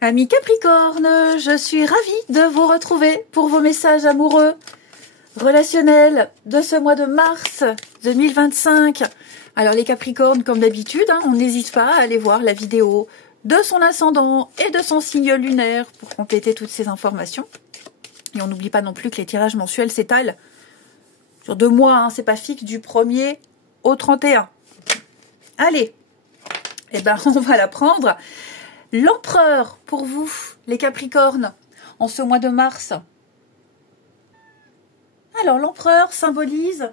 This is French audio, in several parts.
Amis Capricorne, je suis ravie de vous retrouver pour vos messages amoureux, relationnels de ce mois de mars 2025. Alors les Capricornes, comme d'habitude, on n'hésite pas à aller voir la vidéo de son ascendant et de son signe lunaire pour compléter toutes ces informations. Et on n'oublie pas non plus que les tirages mensuels s'étalent sur 2 mois, c'est pas fixe, du 1er au 31. Allez, on va la prendre. L'empereur pour vous, les Capricornes, en ce mois de mars. Alors, l'empereur symbolise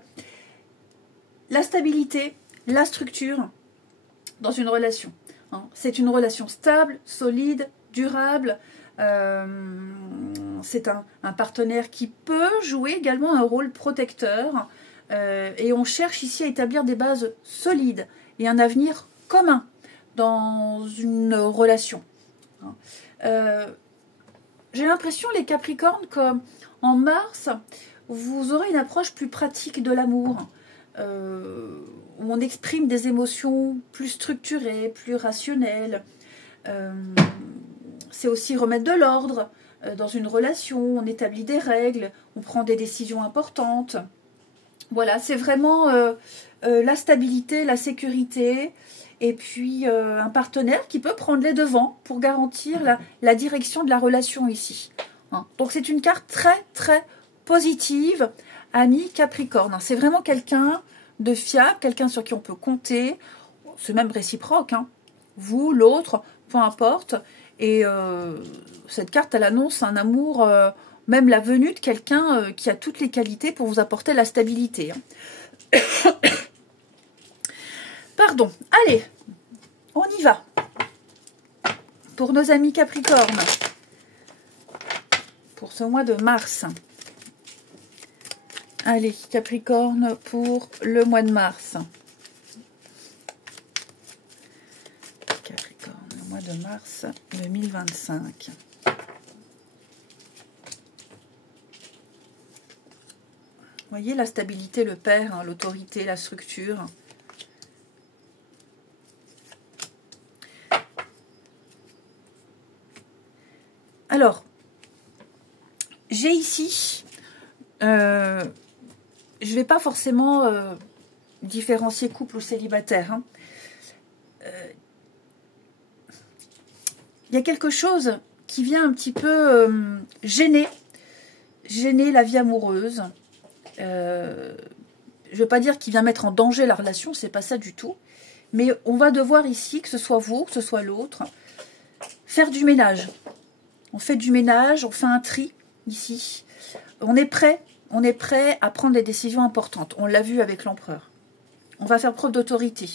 la stabilité, la structure dans une relation. C'est une relation stable, solide, durable. C'est un partenaire qui peut jouer également un rôle protecteur. Et on cherche ici à établir des bases solides et un avenir commun dans une relation. J'ai l'impression, les Capricornes, qu'en mars, vous aurez une approche plus pratique de l'amour, où on exprime des émotions plus structurées, plus rationnelles. C'est aussi remettre de l'ordre dans une relation, on établit des règles, on prend des décisions importantes. Voilà, c'est vraiment la stabilité, la sécurité, et puis un partenaire qui peut prendre les devants pour garantir la direction de la relation ici. Donc c'est une carte très très positive, ami Capricorne. C'est vraiment quelqu'un de fiable, quelqu'un sur qui on peut compter. C'est même réciproque, vous, l'autre, peu importe. Et cette carte, elle annonce un amour, même la venue de quelqu'un qui a toutes les qualités pour vous apporter la stabilité. Pardon, allez, on y va. Pour nos amis Capricornes, pour ce mois de mars. Allez, Capricorne, pour le mois de mars. Capricorne, le mois de mars 2025. Vous voyez, la stabilité, le père, l'autorité, la structure. Alors, j'ai ici, je ne vais pas forcément différencier couple ou célibataire. Il y a quelque chose qui vient un petit peu gêner la vie amoureuse. Je ne veux pas dire qu'il vient mettre en danger la relation, c'est pas ça du tout. Mais on va devoir ici, que ce soit vous, que ce soit l'autre, faire du ménage. On fait du ménage, on fait un tri ici. On est prêt à prendre des décisions importantes. On l'a vu avec l'empereur. On va faire preuve d'autorité.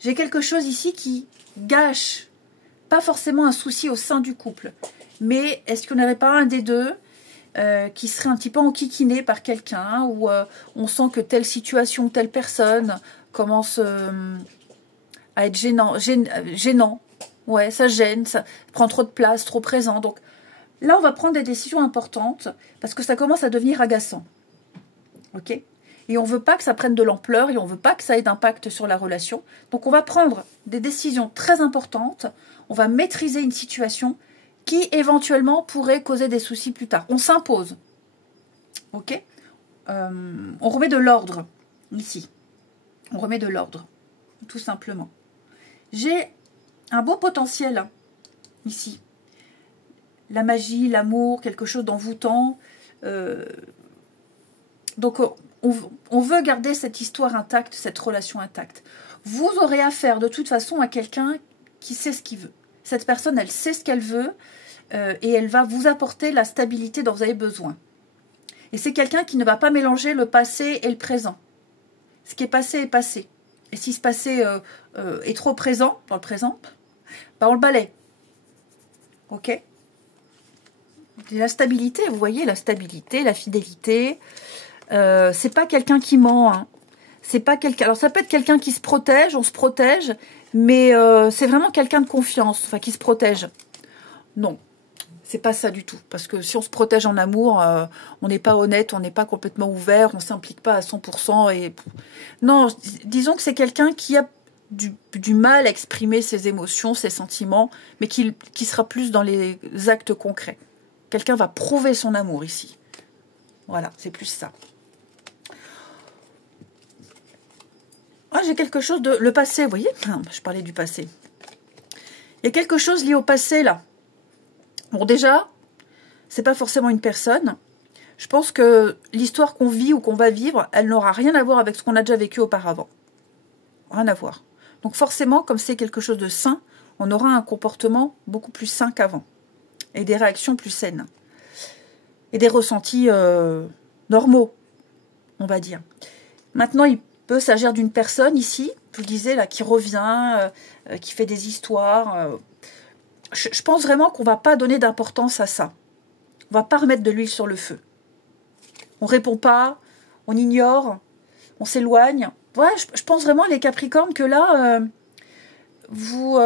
J'ai quelque chose ici qui gâche, pas forcément un souci au sein du couple, mais est-ce qu'il n'y en aurait pas un des deux qui serait un petit peu enquiquiné par quelqu'un, où on sent que telle situation, telle personne commence à être gênant. Ouais, ça gêne, ça prend trop de place, trop présent. Donc là, on va prendre des décisions importantes parce que ça commence à devenir agaçant. Ok ? Et on ne veut pas que ça prenne de l'ampleur et on ne veut pas que ça ait d'impact sur la relation. Donc on va prendre des décisions très importantes. On va maîtriser une situation qui éventuellement pourrait causer des soucis plus tard. On s'impose. Ok ? On remet de l'ordre ici. On remet de l'ordre, tout simplement. J'ai un beau potentiel ici. La magie, l'amour, quelque chose d'envoûtant. Donc, on veut garder cette histoire intacte, cette relation intacte. Vous aurez affaire de toute façon à quelqu'un qui sait ce qu'il veut. Cette personne, elle sait ce qu'elle veut et elle va vous apporter la stabilité dont vous avez besoin. Et c'est quelqu'un qui ne va pas mélanger le passé et le présent. Ce qui est passé est passé. Et si ce passé est trop présent dans le présent, on le balaie. Ok ? Et la stabilité, vous voyez, la stabilité, la fidélité, c'est pas quelqu'un qui ment. C'est pas quelqu'un. Alors ça peut être quelqu'un qui se protège, on se protège, mais c'est vraiment quelqu'un de confiance, enfin qui se protège. Non, c'est pas ça du tout. Parce que si on se protège en amour, on n'est pas honnête, on n'est pas complètement ouvert, on s'implique pas à 100%. Et non, disons que c'est quelqu'un qui a du mal à exprimer ses émotions, ses sentiments, mais qui sera plus dans les actes concrets. Quelqu'un va prouver son amour ici. Voilà, c'est plus ça. Ah, j'ai quelque chose de... Le passé, vous voyez? Je parlais du passé. Il y a quelque chose lié au passé, là. Bon, déjà, c'est pas forcément une personne. Je pense que l'histoire qu'on vit ou qu'on va vivre, elle n'aura rien à voir avec ce qu'on a déjà vécu auparavant. Rien à voir. Donc forcément, comme c'est quelque chose de sain, on aura un comportement beaucoup plus sain qu'avant. Et des réactions plus saines. Et des ressentis normaux, on va dire. Maintenant, il peut s'agir d'une personne ici, je vous disais, là, qui revient, qui fait des histoires. Je pense vraiment qu'on ne va pas donner d'importance à ça. On ne va pas remettre de l'huile sur le feu. On ne répond pas, on ignore, on s'éloigne. Ouais, je pense vraiment, les Capricornes, que là, vous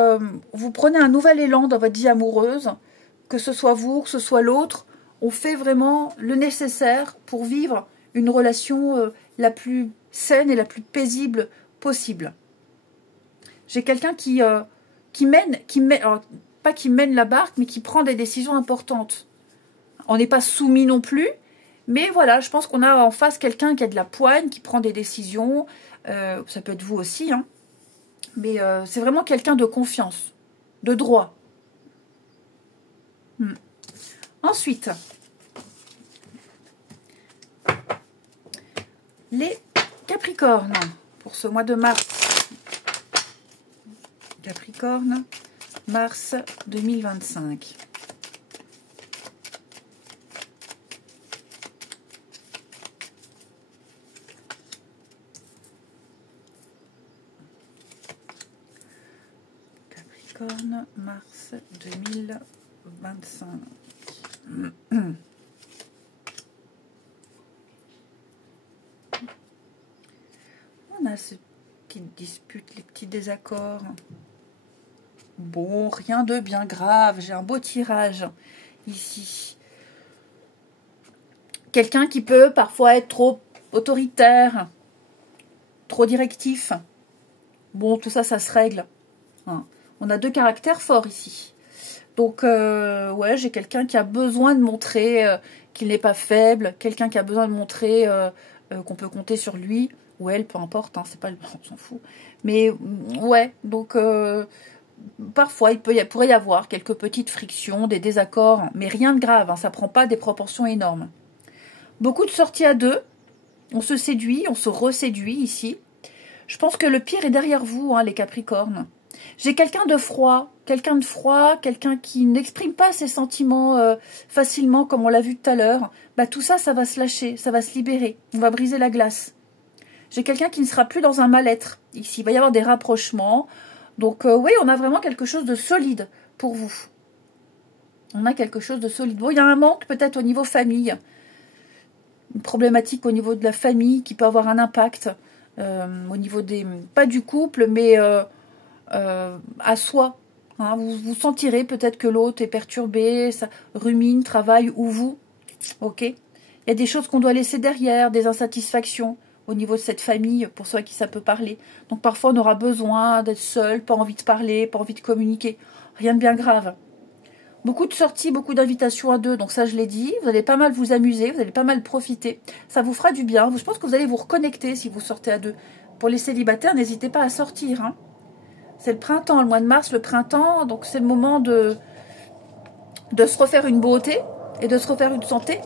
prenez un nouvel élan dans votre vie amoureuse, que ce soit vous, que ce soit l'autre. On fait vraiment le nécessaire pour vivre une relation la plus saine et la plus paisible possible. J'ai quelqu'un qui mène, alors, pas qui mène la barque, mais qui prend des décisions importantes. On n'est pas soumis non plus, mais voilà, je pense qu'on a en face quelqu'un qui a de la poigne, qui prend des décisions. Ça peut être vous aussi, hein. Mais c'est vraiment quelqu'un de confiance, de droit. Ensuite, les Capricornes, pour ce mois de mars. Capricorne, mars 2025. Capricorne, mars 2025. On a ce qui dispute, les petits désaccords. Bon, rien de bien grave. J'ai un beau tirage ici. Quelqu'un qui peut parfois être trop autoritaire, trop directif. Bon, tout ça, ça se règle. Hein. On a deux caractères forts ici. Donc, ouais, j'ai quelqu'un qui a besoin de montrer qu'il n'est pas faible. Quelqu'un qui a besoin de montrer qu'on peut compter sur lui. Ou elle, peu importe, hein, c'est pas on s'en fout. Mais, ouais, donc... parfois, il pourrait y avoir quelques petites frictions, des désaccords, mais rien de grave, hein, ça ne prend pas des proportions énormes. Beaucoup de sorties à deux, on se séduit, on se reséduit ici. Je pense que le pire est derrière vous, hein, les Capricornes. J'ai quelqu'un de froid, quelqu'un qui n'exprime pas ses sentiments facilement, comme on l'a vu tout à l'heure. Bah, tout ça, ça va se lâcher, ça va se libérer, on va briser la glace. J'ai quelqu'un qui ne sera plus dans un mal-être. Ici, il va y avoir des rapprochements. Donc, oui, on a vraiment quelque chose de solide pour vous. On a quelque chose de solide. Bon, il y a un manque peut-être au niveau famille. Une problématique au niveau de la famille qui peut avoir un impact au niveau des... Pas du couple, mais à soi. Hein, vous sentirez peut-être que l'autre est perturbé, ça rumine, travaille, ou vous. Ok. Il y a des choses qu'on doit laisser derrière, des insatisfactions au niveau de cette famille, pour ceux à qui ça peut parler. Donc parfois on aura besoin d'être seul, pas envie de parler, pas envie de communiquer. Rien de bien grave. Beaucoup de sorties, beaucoup d'invitations à deux, donc ça je l'ai dit. Vous allez pas mal vous amuser, vous allez pas mal profiter. Ça vous fera du bien. Je pense que vous allez vous reconnecter si vous sortez à deux. Pour les célibataires, n'hésitez pas à sortir. Hein. C'est le printemps, le mois de mars, le printemps, donc c'est le moment de se refaire une beauté et de se refaire une santé.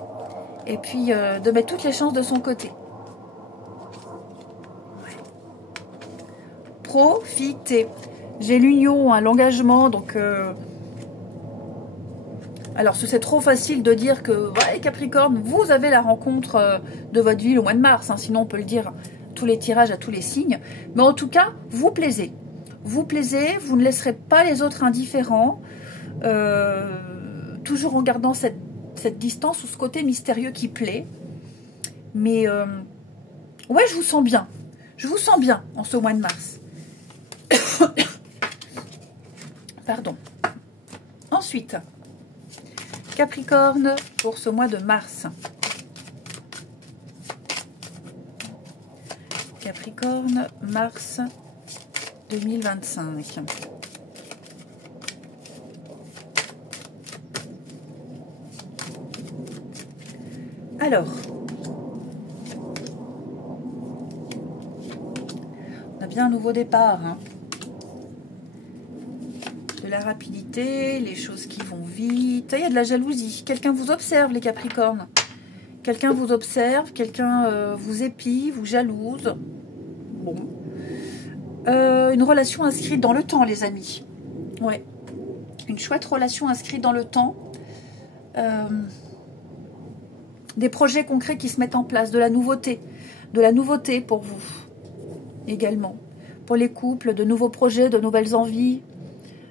Et puis de mettre toutes les chances de son côté. Profitez. J'ai l'union, hein, l'engagement, donc... Alors, c'est trop facile de dire que, ouais, Capricorne, vous avez la rencontre de votre vie au mois de mars, hein, sinon on peut le dire, tous les tirages à tous les signes. Mais en tout cas, vous plaisez. Vous plaisez, vous ne laisserez pas les autres indifférents, toujours en gardant cette distance ou ce côté mystérieux qui plaît. Mais, ouais, je vous sens bien. Je vous sens bien en ce mois de mars. Pardon. Ensuite, Capricorne pour ce mois de mars. Capricorne, mars 2025. Alors, on a bien un nouveau départ, hein. De la rapidité, les choses qui vont vite. Il y a de la jalousie. Quelqu'un vous observe, les Capricornes. Quelqu'un vous observe, quelqu'un vous épie, vous jalouse. Bon. Une relation inscrite dans le temps, les amis. Ouais. Une chouette relation inscrite dans le temps. Des projets concrets qui se mettent en place, de la nouveauté. De la nouveauté pour vous également. Pour les couples, de nouveaux projets, de nouvelles envies.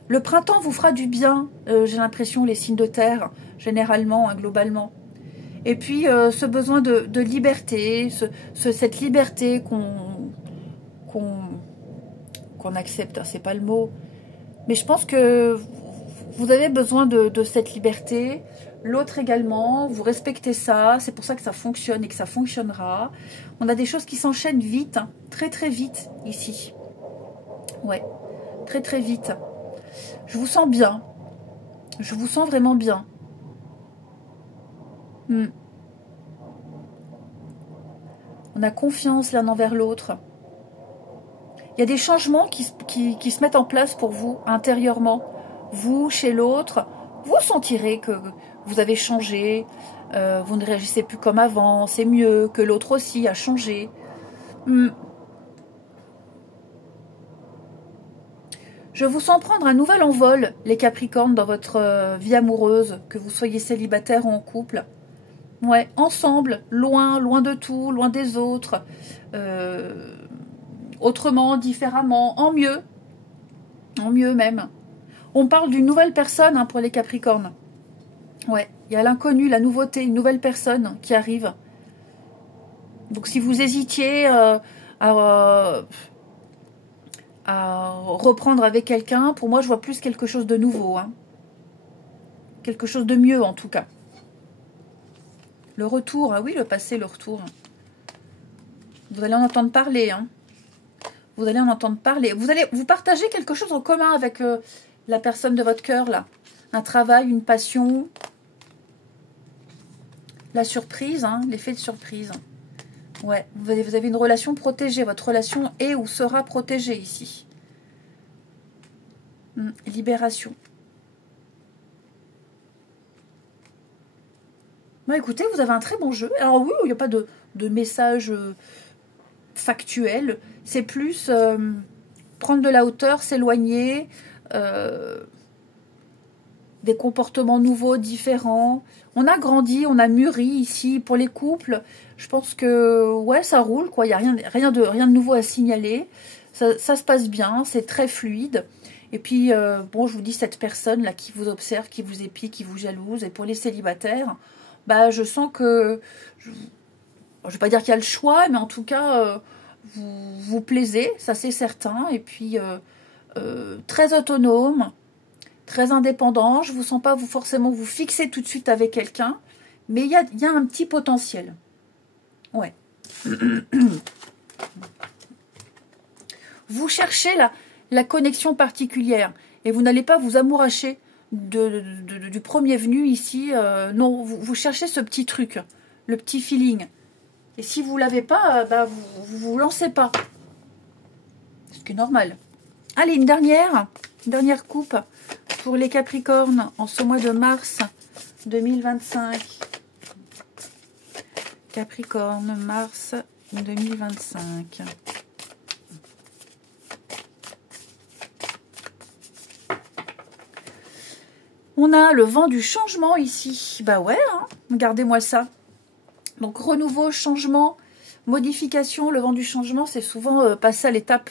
Le printemps vous fera du bien, j'ai l'impression, les signes de terre, généralement, hein, globalement. Et puis, ce besoin de liberté, cette liberté qu'on accepte, hein, c'est pas le mot. Mais je pense que vous avez besoin de cette liberté. L'autre également, vous respectez ça. C'est pour ça que ça fonctionne et que ça fonctionnera. On a des choses qui s'enchaînent vite, hein, très très vite ici. Ouais, très très vite. Je vous sens bien. Je vous sens vraiment bien. On a confiance l'un envers l'autre. Il y a des changements qui se mettent en place pour vous, intérieurement. Vous, chez l'autre, vous sentirez que vous avez changé. Vous ne réagissez plus comme avant. C'est mieux, que l'autre aussi a changé. Je vous sens prendre un nouvel envol, les Capricornes, dans votre vie amoureuse, que vous soyez célibataire ou en couple. Ouais, ensemble, loin, loin de tout, loin des autres, autrement, différemment, en mieux même. On parle d'une nouvelle personne, hein, pour les Capricornes. Ouais, il y a l'inconnu, la nouveauté, une nouvelle personne qui arrive. Donc si vous hésitiez à reprendre avec quelqu'un, pour moi je vois plus quelque chose de nouveau, hein. Quelque chose de mieux en tout cas. Le retour, ah oui, le passé, le retour. Vous allez en entendre parler, hein. Vous allez en entendre parler. Vous allez vous partager quelque chose en commun avec la personne de votre cœur, là. Un travail, une passion. La surprise, hein, l'effet de surprise. Ouais, vous avez une relation protégée. Votre relation est ou sera protégée ici. Libération. Bon, écoutez, vous avez un très bon jeu. Alors oui, il n'y a pas de message factuel. C'est plus prendre de la hauteur, s'éloigner, des comportements nouveaux, différents. On a grandi, on a mûri ici. Pour les couples, je pense que ouais, ça roule, quoi. Il n'y a rien de nouveau à signaler. Ça se passe bien, c'est très fluide. Et puis, bon, je vous dis, cette personne-là qui vous observe, qui vous épie, qui vous jalouse. Et pour les célibataires, bah, je sens que... Je ne vais pas dire qu'il y a le choix, mais en tout cas, vous plaisez, ça c'est certain. Et puis, très autonome, très indépendant. Je ne vous sens pas forcément vous fixer tout de suite avec quelqu'un. Mais il y a un petit potentiel. Ouais. Vous cherchez la connexion particulière. Et vous n'allez pas vous amouracher du premier venu ici. Non, vous cherchez ce petit truc, le petit feeling. Et si vous ne l'avez pas, bah, vous lancez pas. Ce qui est normal. Allez, une dernière coupe pour les Capricornes en ce mois de mars 2025. Capricorne, mars 2025. On a le vent du changement ici. Bah ouais, hein, regardez-moi ça. Donc renouveau, changement, modification. Le vent du changement, c'est souvent passer à l'étape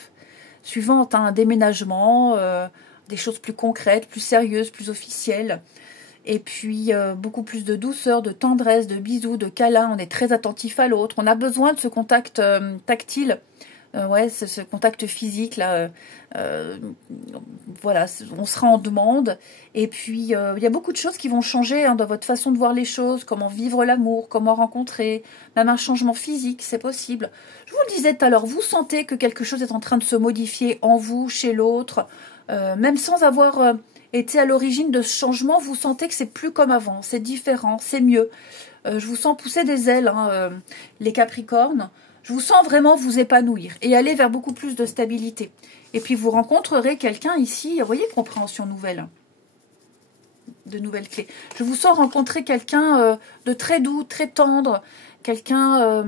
suivante, hein, un déménagement, des choses plus concrètes, plus sérieuses, plus officielles. Et puis beaucoup plus de douceur, de tendresse, de bisous, de câlins. On est très attentif à l'autre. On a besoin de ce contact tactile Ouais, ce contact physique là, voilà, on sera en demande. Et puis il y a beaucoup de choses qui vont changer hein, dans votre façon de voir les choses, comment vivre l'amour, comment rencontrer, même un changement physique, c'est possible. Je vous le disais tout à l'heure, vous sentez que quelque chose est en train de se modifier en vous, chez l'autre, même sans avoir été à l'origine de ce changement, vous sentez que c'est plus comme avant, c'est différent, c'est mieux. Je vous sens pousser des ailes, hein, les Capricornes. Je vous sens vraiment vous épanouir et aller vers beaucoup plus de stabilité. Et puis vous rencontrerez quelqu'un ici, vous voyez, compréhension nouvelle, de nouvelles clés. Je vous sens rencontrer quelqu'un de très doux, très tendre, quelqu'un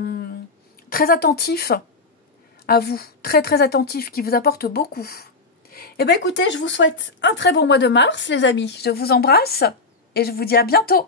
très attentif à vous, très très attentif, qui vous apporte beaucoup. Eh bien écoutez, je vous souhaite un très bon mois de mars, les amis. Je vous embrasse et je vous dis à bientôt.